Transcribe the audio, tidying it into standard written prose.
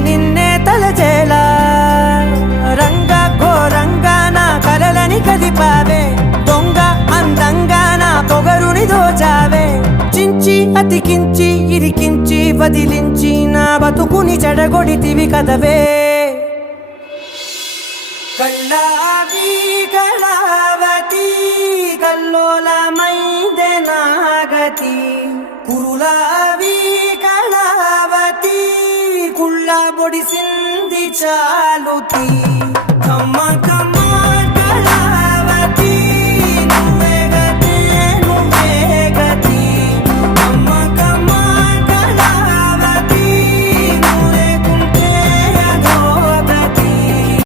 నిన్నే తలచేలా రంగ ఘోరంగా నా కలలని కదిపావే దొంగ అందంగా నా పొగరుని దోచావే చించి అతికించి ఇరికించి వదిలించి నా బతుకుని చెడగొడితివి కదవే కళ్ళావి కళావతి కల్లోలమైందే నాగతి కురులావి కళావతి కుళ్ళ బొడిసింది చాలుతి